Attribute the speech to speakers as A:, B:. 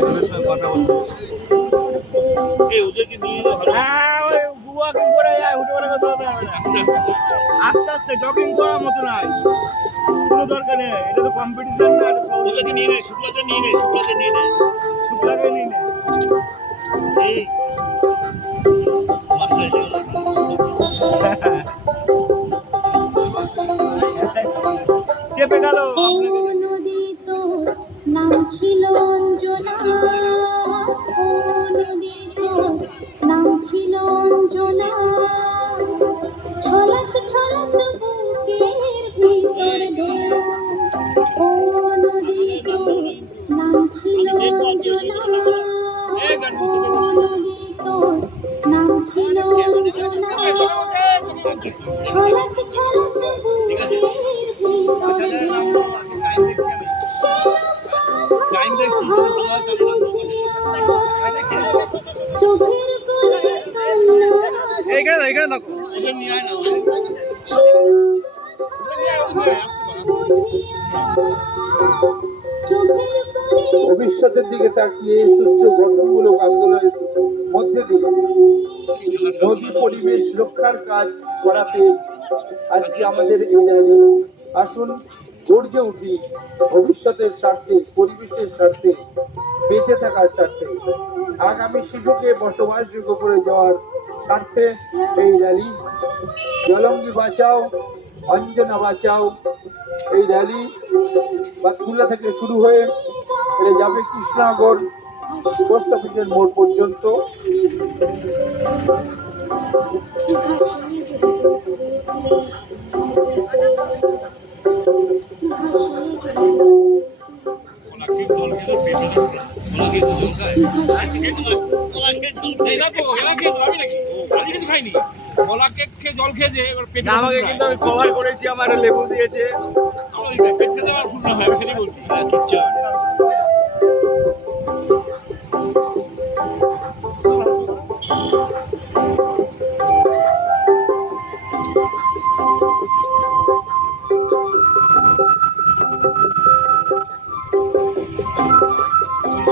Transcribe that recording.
A: ওদের সঙ্গে কথা বলতে
B: এই ওদেরকে নিয়ে
A: হ্যাঁ ওই করে যায় করতে হবে
B: আস্তে আস্তে।
A: আস্তে আস্তে জগিং করার মতো নাই। কোনো দরকার নেই এটা তো কম্পিটিশন না এটা সব
B: ওদেরকে নিয়ে নে শুক্লাদের নিয়ে নে শুক্লাদের নিয়ে নে।
A: শুক্লাকে নিয়ে নে।
B: এই। মাস্টার এসে
A: চেপে গেল। আপনাকে এইখানে এইখানে থাকো
B: ওদের নিয়ে
C: ভবিষ্যতের দিকে তাকিয়ে সুস্থ গঠনমূলক আন্দোলনের মধ্যে দিয়ে নদী পরিবেশ রক্ষার কাজ করাতে আজকে আমাদের এই র্যালি আসুন, গর্জে উঠি, ভবিষ্যতের স্বার্থে, পরিবেশের স্বার্থে, বেঁচে থাকার স্বার্থে। আগামী শিশুকে বসবাসযোগ্য করে যাওয়ার স্বার্থে এই র্যালি। জলঙ্গি বাঁচাও, অঞ্জনা বাঁচাও। এই র্যালি বাতকুল্লা থেকে শুরু হয়ে এটা যাবে কৃষ্ণনগর পোস্ট অফিসের মোড় পর্যন্ত।
A: আমাকে কিন্তু আমি কভার করেছি আমার লেবু দিয়েছে।
D: আমার পেট খেতে আমার হয় আমি সেটাই বলছি
B: কিচ্ছু